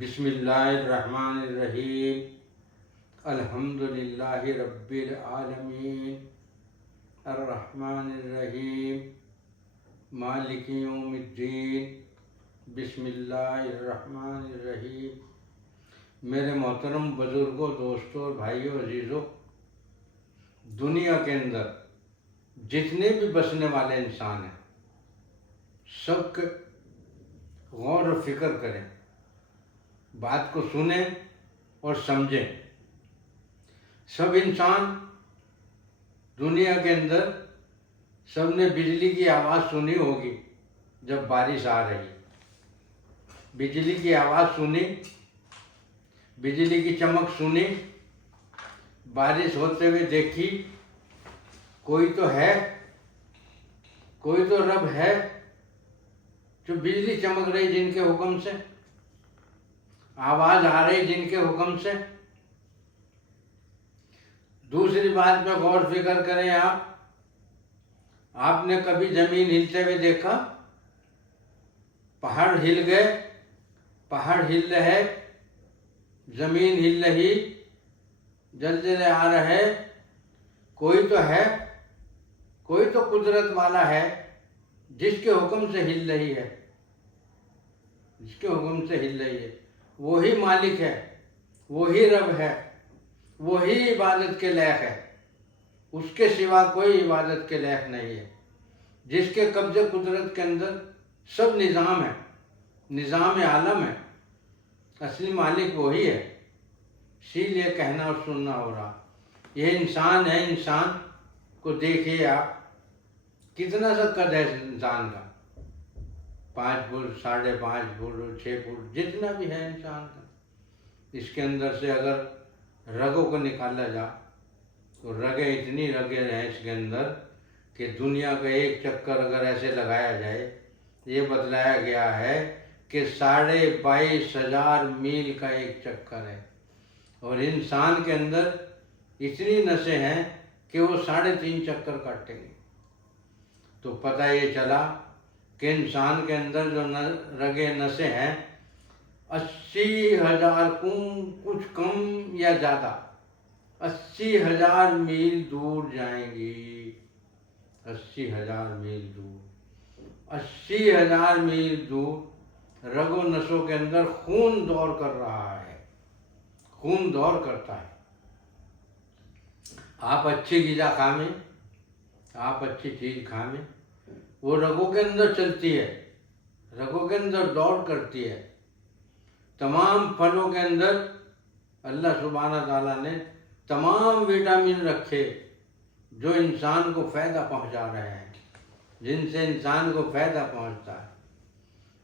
बिस्मिल्लाहिर्रहमानिर्रहीम। अल्हम्दुलिल्लाहि रब्बिल आलमीन अर्रहमानिर्रहीम मालिकि यौमिद्दीन। बिस्मिल्लाहिर्रहमानिर्रहीम। मेरे मोहतरम बुजुर्गों, दोस्तों और भाइयों, अजीज़ों, दुनिया के अंदर जितने भी बसने वाले इंसान हैं, सब गौर और फिक्र करें, बात को सुने और समझें। सब इंसान दुनिया के अंदर सबने बिजली की आवाज़ सुनी होगी। जब बारिश आ रही, बिजली की आवाज़ सुनी, बिजली की चमक सुनी, बारिश होते हुए देखी। कोई तो है, कोई तो रब है जो बिजली चमक रही जिनके हुक्म से, आवाज आ रही जिनके हुक्म से। दूसरी बात पे गौर फिक्र करें। आपने कभी जमीन हिलते हुए देखा? पहाड़ हिल गए, पहाड़ हिल रहे, जमीन हिल रही, जलजले आ रहे। कोई तो है, कोई तो कुदरत वाला है जिसके हुक्म से हिल रही है, जिसके हुक्म से हिल रही है। वही मालिक है, वही रब है, वही इबादत के लायक है। उसके सिवा कोई इबादत के लायक नहीं है। जिसके कब्जे कुदरत के अंदर सब निज़ाम है, निज़ाम आलम है। असली मालिक वही है। इसीलिए कहना और सुनना हो रहा। यह इंसान है, इंसान को देखिए आप, कितना सा कद है इंसान का। 5 फुट, 5.5 फुट, 6 फुट, जितना भी है इंसान का। इसके अंदर से अगर रगों को निकाला जा तो रगें, इतनी रगें हैं इसके अंदर कि दुनिया का एक चक्कर अगर ऐसे लगाया जाए, ये बतलाया गया है कि 22,500 मील का एक चक्कर है। और इंसान के अंदर इतनी नसें हैं कि वो 3.5 चक्कर काटेंगे। तो पता ये चला कि इंसान के अंदर जो रगे नसें हैं 80,000 कुछ कम या ज़्यादा 80,000 मील दूर जाएंगी। 80,000 मील दूर, 80,000 मील दूर रगो नसों के अंदर खून दौड़ कर रहा है, खून दौड़ करता है। आप अच्छी ग़िज़ा खावें, आप अच्छी चीज़ खावें, वो रगों के अंदर चलती है, रगों के अंदर दौड़ करती है। तमाम फलों के अंदर अल्लाह सुब्हाना ताला ने तमाम विटामिन रखे जो इंसान को फ़ायदा पहुंचा रहे हैं, जिनसे इंसान को फ़ायदा पहुंचता है।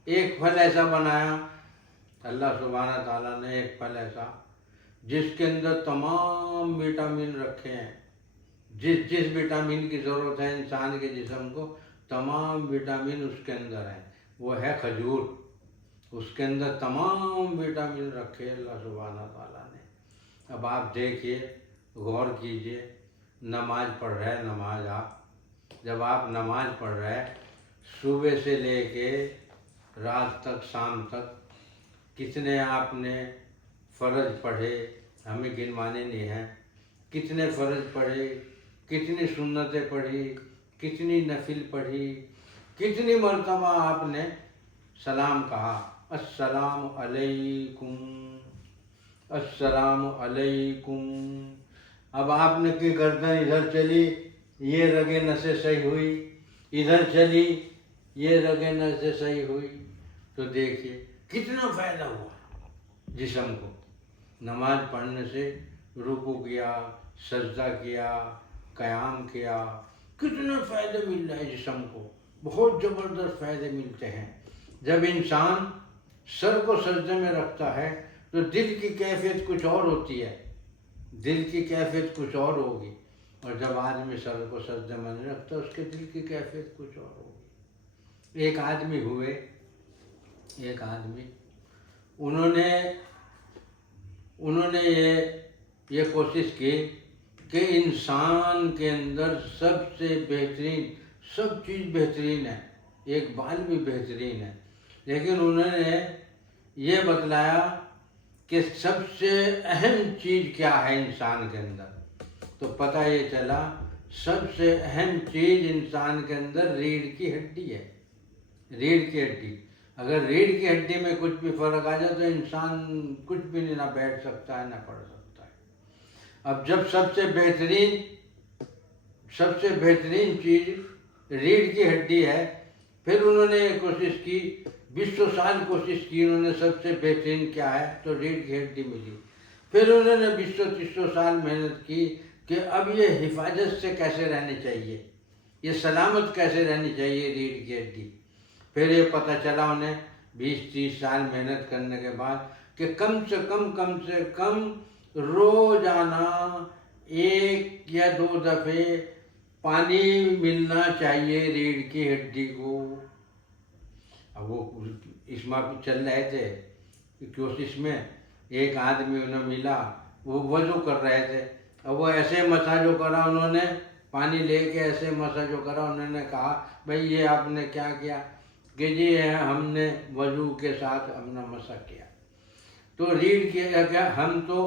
एक फल ऐसा बनाया अल्लाह सुब्हाना ताला ने, एक फल ऐसा जिसके अंदर तमाम विटामिन रखे हैं। जिस जिस विटामिन की ज़रूरत है इंसान के जिस्म को, तमाम विटामिन उसके अंदर है। वो है खजूर। उसके अंदर तमाम विटामिन रखे अल्लाह सुब्हाना ताला ने। अब आप देखिए, गौर कीजिए, नमाज पढ़ रहे हैं, नमाज जब आप नमाज पढ़ रहे हैं, सुबह से लेके रात तक, शाम तक, कितने आपने फ़र्ज पढ़े, हमें गिनवाने नहीं हैं। कितने फ़र्ज पढ़े, कितनी सुन्नतें पढ़ी, कितनी नफिल पढ़ी, कितनी मरतबा आपने सलाम कहा, अस्सलाम अलैकुम, अस्सलाम अलैकुम। अब आपने की गर्दन इधर चली, ये रगे नसें सही हुई, इधर चली, ये रगे नसें सही हुई। तो देखिए कितना फ़ायदा हुआ जिस्म को। नमाज पढ़ने से रुकू किया, सजदा किया, क़याम किया, कितने फ़ायदे मिल रहे हैं जिस्म को। बहुत ज़बरदस्त फ़ायदे मिलते हैं। जब इंसान सर को सजदे में रखता है तो दिल की कैफियत कुछ और होती है, दिल की कैफियत कुछ और होगी। और जब आदमी सर को सजदे में नहीं रखता, उसके दिल की कैफियत कुछ और होगी। एक आदमी हुए, एक आदमी, उन्होंने ये कोशिश की कि इंसान के अंदर सबसे बेहतरीन, सब चीज़ बेहतरीन है, एक बाल भी बेहतरीन है, लेकिन उन्होंने ये बतलाया कि सबसे अहम चीज़ क्या है इंसान के अंदर, तो पता ये चला सबसे अहम चीज़ इंसान के अंदर रीढ़ की हड्डी है। रीढ़ की हड्डी, अगर रीढ़ की हड्डी में कुछ भी फर्क आ जाए तो इंसान कुछ भी नहीं, ना बैठ सकता है ना पढ़ सकता है। अब जब सबसे बेहतरीन चीज़ रीढ़ की हड्डी है, फिर उन्होंने कोशिश की, 20 साल कोशिश की उन्होंने, सबसे बेहतरीन क्या है तो रीढ़ की हड्डी मिली। फिर उन्होंने 20-30 साल मेहनत की कि अब ये हिफाजत से कैसे रहनी चाहिए, ये सलामत कैसे रहनी चाहिए रीढ़ की हड्डी। फिर ये पता चला उन्हें 20-30 साल मेहनत करने के बाद कि कम से कम रोजाना 1 या 2 दफ़े पानी मिलना चाहिए रीढ़ की हड्डी को। अब वो इसमें चल रहे थे कोशिश में, एक आदमी उन्हें मिला, वो वजू कर रहे थे, अब वो ऐसे मसाजो करा उन्होंने, पानी लेके ऐसे मसाजो करा। उन्होंने कहा भाई ये आपने क्या किया कि जी हमने वजू के साथ अपना मसा किया। तो रीढ़ की क्या, हम तो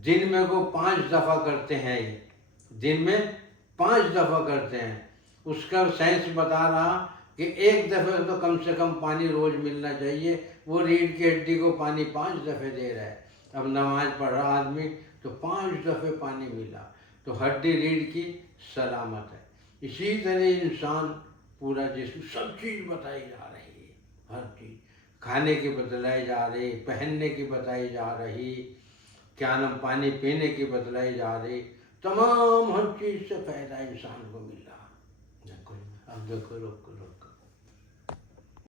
दिन में को 5 दफ़ा करते हैं, ये दिन में 5 दफ़ा करते हैं। उसका साइंस बता रहा कि 1 दफ़े तो कम से कम पानी रोज़ मिलना चाहिए, वो रीढ़ की हड्डी को पानी 5 दफ़े दे रहा है। अब नमाज पढ़ रहा आदमी तो 5 दफ़े पानी मिला, तो हड्डी रीढ़ की सलामत है। इसी तरह इंसान पूरा जिस्म, सब चीज़ बताई जा रही है, हर चीज़ खाने की बतलाई जा रही, पहनने की बताई जा रही, क्या नाम पानी पीने की बतलाई जा रही, तमाम हर चीज़ से फ़ायदा इंसान को मिल रहा। अब देखो